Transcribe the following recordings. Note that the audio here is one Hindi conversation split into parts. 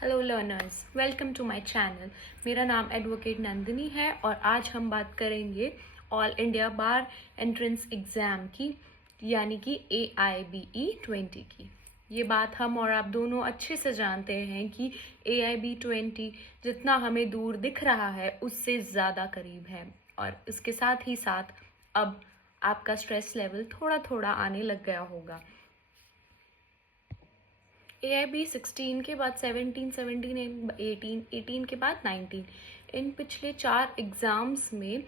Hello learners, welcome to my channel. मेरा नाम एडवोकेट नंदिनी है और आज हम बात करेंगे ऑल इंडिया बार एंट्रेंस एग्ज़ाम की, यानी कि AIBE 20 की। ये बात हम और आप दोनों अच्छे से जानते हैं कि AIB 20 जितना हमें दूर दिख रहा है उससे ज़्यादा करीब है, और इसके साथ ही साथ अब आपका स्ट्रेस लेवल थोड़ा थोड़ा आने लग गया होगा। AIB 16 के बाद 17, 17 18, 18 के बाद 19, इन पिछले 4 एग्ज़ाम्स में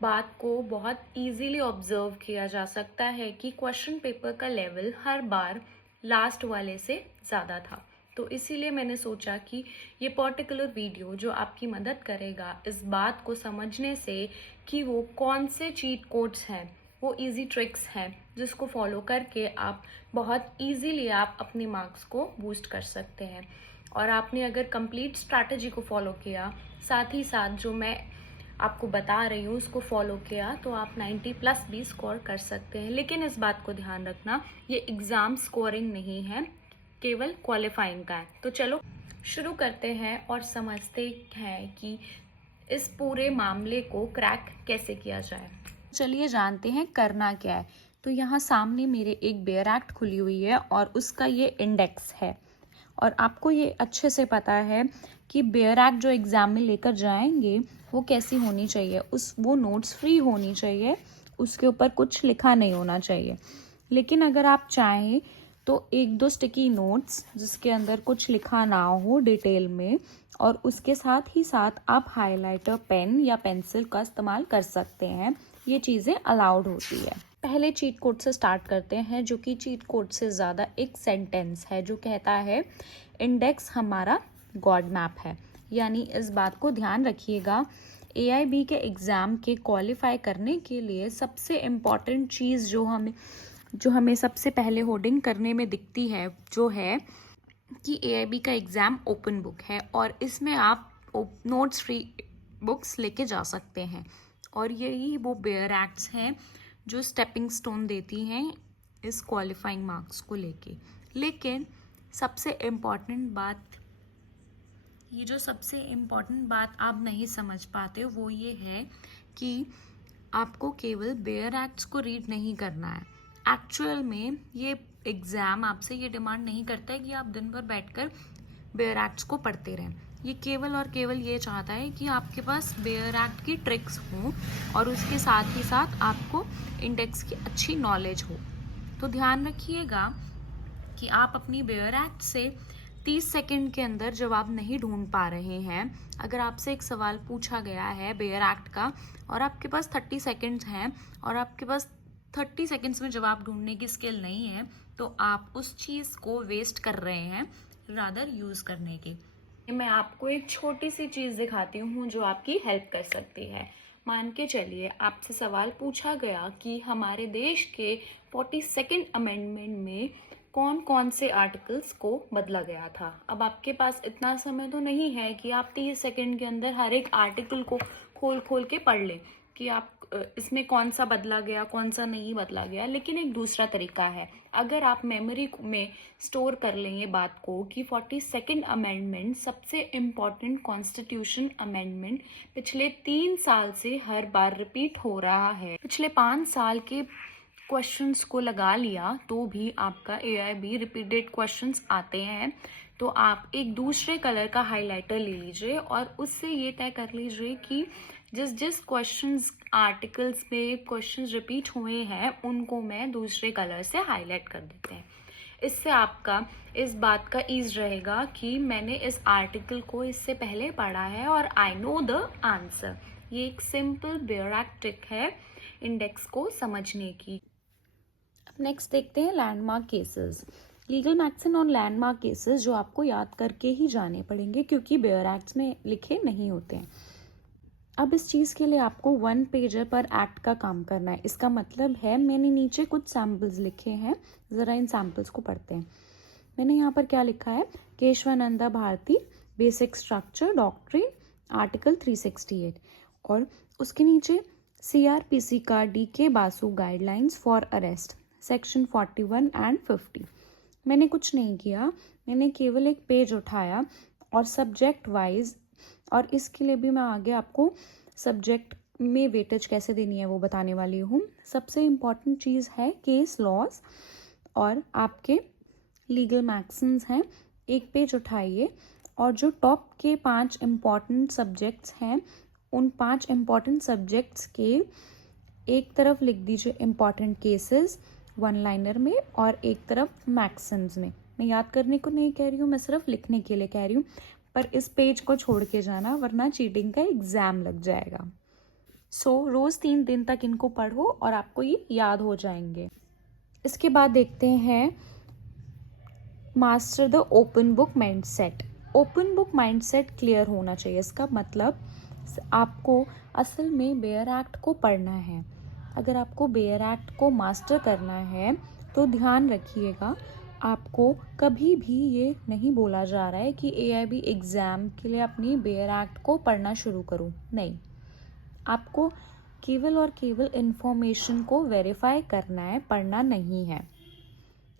बात को बहुत इजीली ऑब्जर्व किया जा सकता है कि क्वेश्चन पेपर का लेवल हर बार लास्ट वाले से ज़्यादा था। तो इसीलिए मैंने सोचा कि ये पर्टिकुलर वीडियो जो आपकी मदद करेगा इस बात को समझने से कि वो कौन से चीट कोड्स हैं, वो इजी ट्रिक्स हैं जिसको फॉलो करके आप बहुत इजीली आप अपने मार्क्स को बूस्ट कर सकते हैं। और आपने अगर कंप्लीट स्ट्रैटेजी को फॉलो किया, साथ ही साथ जो मैं आपको बता रही हूँ उसको फॉलो किया, तो आप 90+ भी स्कोर कर सकते हैं। लेकिन इस बात को ध्यान रखना, ये एग्ज़ाम स्कोरिंग नहीं है, केवल क्वालिफाइंग का है। तो चलो शुरू करते हैं और समझते हैं कि इस पूरे मामले को क्रैक कैसे किया जाए। चलिए जानते हैं करना क्या है। तो यहाँ सामने मेरे एक बेयर एक्ट खुली हुई है और उसका ये इंडेक्स है, और आपको ये अच्छे से पता है कि बेयर एक्ट जो एग्ज़ाम में लेकर जाएंगे वो कैसी होनी चाहिए। वो नोट्स फ्री होनी चाहिए, उसके ऊपर कुछ लिखा नहीं होना चाहिए। लेकिन अगर आप चाहें तो 1-2 स्टिकी नोट्स जिसके अंदर कुछ लिखा ना हो डिटेल में, और उसके साथ ही साथ आप हाइलाइटर पेन या पेंसिल का इस्तेमाल कर सकते हैं। ये चीज़ें अलाउड होती है। पहले चीट कोड से स्टार्ट करते हैं, जो कि चीट कोड से ज़्यादा एक सेंटेंस है जो कहता है इंडेक्स हमारा गॉड मैप है। यानी इस बात को ध्यान रखिएगा, AIB के एग्ज़ाम के क्वालिफाई करने के लिए सबसे इम्पॉर्टेंट चीज़ जो हमें सबसे पहले होर्डिंग करने में दिखती है जो है कि AIB का एग्ज़ाम ओपन बुक है, और इसमें आप नोट्स फ्री बुक्स लेके जा सकते हैं। और यही वो बेयर एक्ट्स हैं जो स्टेपिंग स्टोन देती हैं इस क्वालिफाइंग मार्क्स को लेके। लेकिन सबसे इम्पॉर्टेंट बात आप नहीं समझ पाते वो ये है कि आपको केवल बेयर एक्ट्स को रीड नहीं करना है। एक्चुअल में ये एग्ज़ाम आपसे ये डिमांड नहीं करता है कि आप दिन भर बैठकर बेयर एक्ट्स को पढ़ते रहें। ये केवल और केवल ये चाहता है कि आपके पास बेयर एक्ट की ट्रिक्स हों और उसके साथ ही साथ आपको इंडेक्स की अच्छी नॉलेज हो। तो ध्यान रखिएगा कि आप अपनी बेयर एक्ट से 30 सेकंड के अंदर जवाब नहीं ढूंढ पा रहे हैं। अगर आपसे एक सवाल पूछा गया है बेयर एक्ट का और आपके पास 30 सेकंड्स हैं और आपके पास 30 सेकंड्स में जवाब ढूंढने की स्किल नहीं है, तो आप उस चीज़ को वेस्ट कर रहे हैं रादर यूज़ करने की। मैं आपको एक छोटी सी चीज़ दिखाती हूँ जो आपकी हेल्प कर सकती है। मान के चलिए आपसे सवाल पूछा गया कि हमारे देश के 42nd अमेंडमेंट में कौन कौन से आर्टिकल्स को बदला गया था। अब आपके पास इतना समय तो नहीं है कि आप 30 सेकंड के अंदर हर एक आर्टिकल को खोल खोल के पढ़ लें कि आप इसमें कौन सा बदला गया कौन सा नहीं बदला गया। लेकिन एक दूसरा तरीका है, अगर आप मेमोरी में स्टोर कर लें ये बात को कि 42nd अमेंडमेंट सबसे इम्पॉर्टेंट कॉन्स्टिट्यूशन अमेंडमेंट पिछले 3 साल से हर बार रिपीट हो रहा है, पिछले 5 साल के क्वेश्चंस को लगा लिया तो भी आपका AIB रिपीटेड क्वेश्चंस आते हैं। तो आप एक दूसरे कलर का हाइलाइटर ले लीजिए और उससे ये तय कर लीजिए कि जिस जिस क्वेश्चंस आर्टिकल्स में क्वेश्चंस रिपीट हुए हैं उनको मैं दूसरे कलर से हाईलाइट कर देते हैं। इससे आपका इस बात का ईज रहेगा कि मैंने इस आर्टिकल को इससे पहले पढ़ा है और आई नो द आंसर। ये एक सिंपल बेयर एक्ट ट्रिक है इंडेक्स को समझने की। अब नेक्स्ट देखते हैं लैंडमार्क केसेस। लीगल मैक्सिन और लैंडमार्क केसेस जो आपको याद करके ही जाने पड़ेंगे क्योंकि बेयर एक्ट्स में लिखे नहीं होते हैं। अब इस चीज़ के लिए आपको 1 पेजर पर एक्ट का काम करना है। इसका मतलब है मैंने नीचे कुछ सैम्पल्स लिखे हैं, ज़रा इन सैम्पल्स को पढ़ते हैं। मैंने यहाँ पर क्या लिखा है, Kesavananda Bharati basic structure doctrine article 368, और उसके नीचे CRPC का DK Basu guidelines for arrest section 41 and 50। मैंने कुछ नहीं किया, मैंने केवल एक पेज उठाया और सब्जेक्ट वाइज, और इसके लिए भी मैं आगे आपको सब्जेक्ट में वेटेज कैसे देनी है वो बताने वाली हूँ। सबसे इम्पॉर्टेंट चीज़ है केस लॉज और आपके लीगल मैक्सिम्स हैं। एक पेज उठाइए और जो टॉप के 5 इम्पॉर्टेंट सब्जेक्ट्स हैं उन 5 इम्पॉर्टेंट सब्जेक्ट्स के एक तरफ लिख दीजिए इम्पॉर्टेंट केसेस वन लाइनर में और एक तरफ मैक्सिम्स में। मैं याद करने को नहीं कह रही हूँ, मैं सिर्फ लिखने के लिए कह रही हूँ, पर इस पेज को छोड़ के जाना वरना चीटिंग का एग्जाम लग जाएगा। रोज 3 दिन तक इनको पढ़ो और आपको ये याद हो जाएंगे। इसके बाद देखते हैं master the open book mindset. Open book mindset clear होना चाहिए। इसका मतलब आपको असल में बेयर एक्ट को पढ़ना है। अगर आपको बेयर एक्ट को मास्टर करना है तो ध्यान रखिएगा, आपको कभी भी ये नहीं बोला जा रहा है कि AIB एग्ज़ाम के लिए अपनी बेयर एक्ट को पढ़ना शुरू करूँ। नहीं, आपको केवल और केवल इन्फॉर्मेशन को वेरीफाई करना है, पढ़ना नहीं है।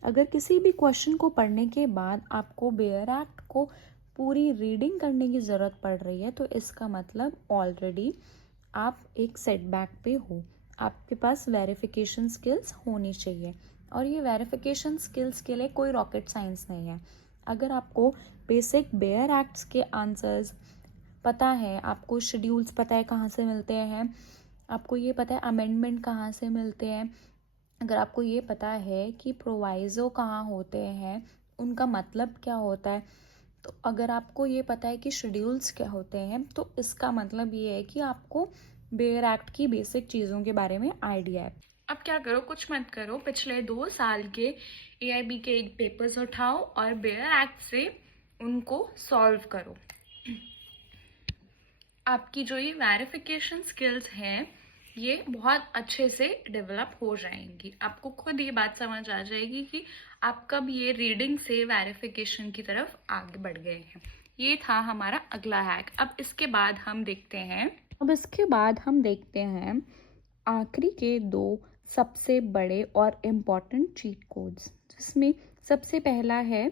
अगर किसी भी क्वेश्चन को पढ़ने के बाद आपको बेयर एक्ट को पूरी रीडिंग करने की ज़रूरत पड़ रही है तो इसका मतलब ऑलरेडी आप एक सेटबैक पे हो। आपके पास वेरिफिकेशन स्किल्स होनी चाहिए और ये वेरिफिकेशन स्किल्स के लिए कोई रॉकेट साइंस नहीं है। अगर आपको बेसिक बेयर एक्ट्स के आंसर्स पता है, आपको शेड्यूल्स पता है कहाँ से मिलते हैं, आपको ये पता है अमेंडमेंट कहाँ से मिलते हैं, अगर आपको ये पता है कि प्रोवाइज़ो कहाँ होते हैं, उनका मतलब क्या होता है, तो अगर आपको ये पता है कि शेड्यूल्स क्या होते हैं, तो इसका मतलब ये है कि आपको बेयर एक्ट की बेसिक चीज़ों के बारे में आइडिया है। अब क्या करो, कुछ मत करो, पिछले 2 साल के AIB के पेपर्स उठाओ और बेयर एक्ट से उनको सॉल्व करो। आपकी जो ये वेरिफिकेशन स्किल्स हैं ये बहुत अच्छे से डेवलप हो जाएंगी। आपको खुद ये बात समझ आ जाएगी कि आप कब ये रीडिंग से वेरिफिकेशन की तरफ आगे बढ़ गए हैं। ये था हमारा अगला हैक। अब इसके बाद हम देखते हैं आखिरी के 2 सबसे बड़े और इम्पॉर्टेंट चीट कोड्स, जिसमें सबसे पहला है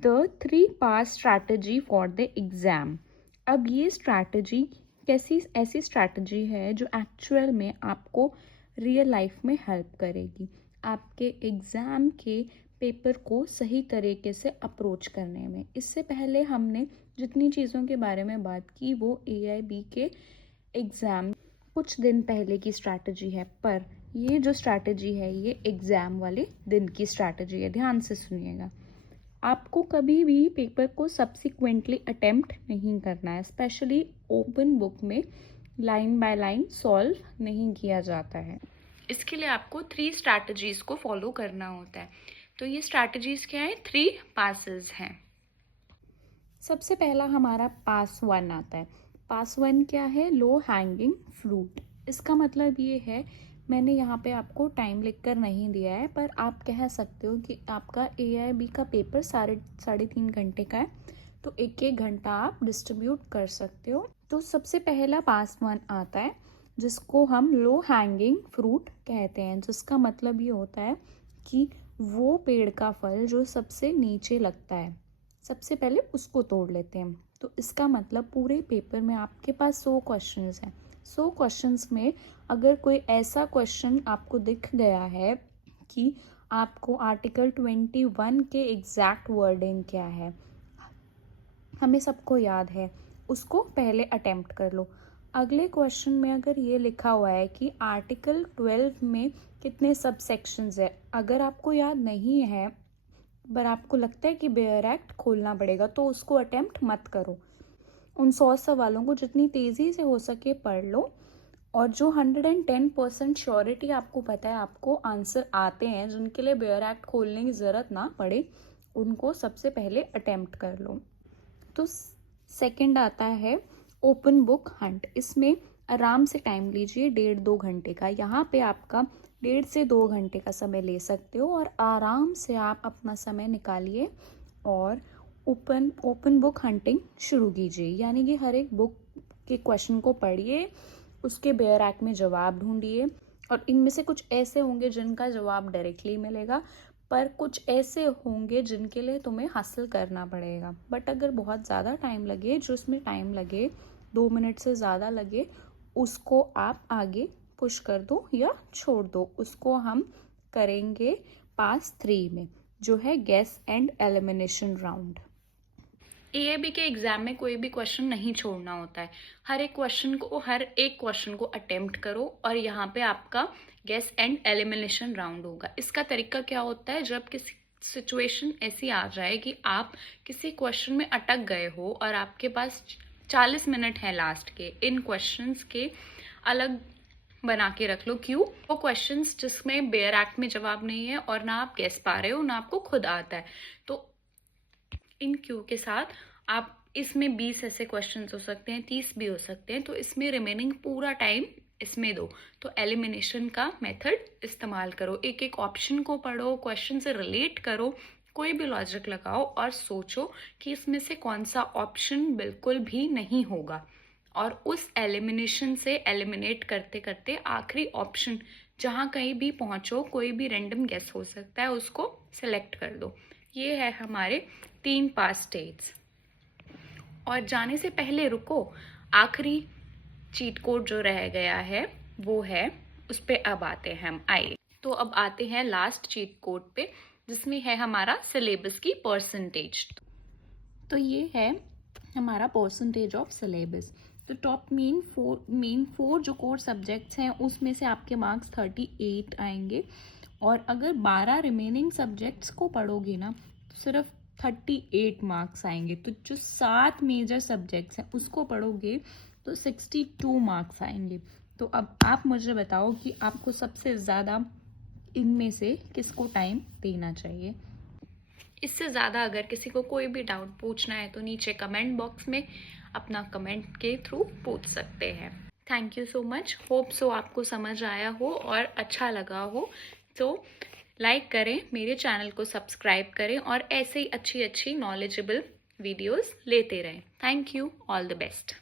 the 3 pass strategy for the exam. अब ये स्ट्रैटेजी कैसी ऐसी स्ट्रैटेजी है जो एक्चुअल में आपको रियल लाइफ में हेल्प करेगी आपके एग्ज़ाम के पेपर को सही तरीके से अप्रोच करने में। इससे पहले हमने जितनी चीज़ों के बारे में बात की वो AIB के एग्ज़ाम कुछ दिन पहले की स्ट्रैटेजी है, पर ये जो स्ट्रैटेजी है ये एग्ज़ाम वाले दिन की स्ट्रैटेजी है। ध्यान से सुनिएगा, आपको कभी भी पेपर को सब्सिक्वेंटली अटेम्प्ट नहीं करना है। स्पेशली ओपन बुक में लाइन बाय लाइन सॉल्व नहीं किया जाता है। इसके लिए आपको 3 स्ट्रैटेजीज को फॉलो करना होता है। तो ये स्ट्रैटेजीज क्या है? 3 पासेस हैं। सबसे पहला हमारा पास 1 आता है। पास 1 क्या है? Low hanging fruit. इसका मतलब ये है, मैंने यहाँ पे आपको टाइम लिखकर नहीं दिया है, पर आप कह सकते हो कि आपका AIB का पेपर 3.5 घंटे का है, तो 1-1 घंटा आप डिस्ट्रीब्यूट कर सकते हो। तो सबसे पहला पास 1 आता है जिसको हम लो हैंगिंग फ्रूट कहते हैं, जिसका मतलब ये होता है कि वो पेड़ का फल जो सबसे नीचे लगता है, सबसे पहले उसको तोड़ लेते हैं। तो इसका मतलब पूरे पेपर में आपके पास 100 क्वेश्चंस हैं। 100 क्वेश्चंस में अगर कोई ऐसा क्वेश्चन आपको दिख गया है कि आपको आर्टिकल 21 के एग्जैक्ट वर्डिंग क्या है, हमें सबको याद है, उसको पहले अटेम्प्ट कर लो। अगले क्वेश्चन में अगर ये लिखा हुआ है कि आर्टिकल 12 में कितने सब सेक्शंस है, अगर आपको याद नहीं है पर आपको लगता है कि बेयर एक्ट खोलना पड़ेगा, तो उसको अटेम्प्ट मत करो। उन 100 सवालों को जितनी तेज़ी से हो सके पढ़ लो, और जो 110% श्योरिटी आपको पता है आपको आंसर आते हैं, जिनके लिए बेयर एक्ट खोलने की ज़रूरत ना पड़े, उनको सबसे पहले अटेम्प्ट कर लो। तो सेकंड आता है ओपन बुक हंट। इसमें आराम से टाइम लीजिए, 1.5-2 घंटे का। यहाँ पे आपका 1.5 से 2 घंटे का समय ले सकते हो और आराम से आप अपना समय निकालिए और ओपन बुक हंटिंग शुरू कीजिए। यानी कि हर एक बुक के क्वेश्चन को पढ़िए, उसके बेयर एक्ट में जवाब ढूंढिए, और इनमें से कुछ ऐसे होंगे जिनका जवाब डायरेक्टली मिलेगा, पर कुछ ऐसे होंगे जिनके लिए तुम्हें हासिल करना पड़ेगा। बट अगर बहुत ज़्यादा टाइम लगे, जो उसमें टाइम लगे 2 मिनट से ज़्यादा लगे, उसको आप आगे पुश कर दो या छोड़ दो। उसको हम करेंगे पास 3 में, जो है गेस एंड एलिमिनेशन राउंड। एएबी के एग्जाम में कोई भी क्वेश्चन नहीं छोड़ना होता है। हर एक क्वेश्चन को अटेम्प्ट करो और यहाँ पे आपका गेस एंड एलिमिनेशन राउंड होगा। इसका तरीका क्या होता है, जब किसी सिचुएशन ऐसी आ जाए कि आप किसी क्वेश्चन में अटक गए हो और आपके पास 40 मिनट है लास्ट के, इन क्वेश्चंस के अलग बना के रख लो। क्यों? वो क्वेश्चंस जिसमें बेयर एक्ट में जवाब नहीं है और ना आप गेस पा रहे हो ना आपको खुद आता है, तो इन क्यू के साथ आप इसमें 20 ऐसे क्वेश्चंस हो सकते हैं, 30 भी हो सकते हैं, तो इसमें रिमेनिंग पूरा टाइम इसमें दो। तो एलिमिनेशन का मेथड इस्तेमाल करो, एक एक ऑप्शन को पढ़ो, क्वेश्चन से रिलेट करो, कोई भी लॉजिक लगाओ और सोचो कि इसमें से कौन सा ऑप्शन बिल्कुल भी नहीं होगा, और उस एलिमिनेशन से एलिमिनेट करते करते आखिरी ऑप्शन जहाँ कहीं भी पहुँचो, कोई भी रैंडम गेस हो सकता है, उसको सेलेक्ट कर दो। ये है हमारे 3 पास स्टेट्स। और जाने से पहले रुको, आखिरी चीट कोड जो रह गया है वो है, उस पे अब आते हैं हम। आइए तो अब आते हैं लास्ट चीट कोड पे, जिसमें है हमारा सिलेबस की परसेंटेज। तो ये है हमारा परसेंटेज ऑफ सिलेबस। तो टॉप मेन फोर जो कोर सब्जेक्ट्स हैं उसमें से आपके मार्क्स 38 आएंगे, और अगर 12 रिमेनिंग सब्जेक्ट्स को पढ़ोगे ना तो सिर्फ 38 मार्क्स आएंगे। तो जो 7 मेजर सब्जेक्ट्स हैं उसको पढ़ोगे तो 62 मार्क्स आएंगे। तो अब आप मुझे बताओ कि आपको सबसे ज़्यादा इनमें से किसको टाइम देना चाहिए। इससे ज़्यादा अगर किसी को कोई भी डाउट पूछना है तो नीचे कमेंट बॉक्स में अपना कमेंट के थ्रू पूछ सकते हैं। Thank you so much. Hope so आपको समझ आया हो और अच्छा लगा हो। तो लाइक करें, मेरे चैनल को सब्सक्राइब करें और ऐसे ही अच्छी अच्छी नॉलेजेबल वीडियोस लेते रहें। Thank you, all the best.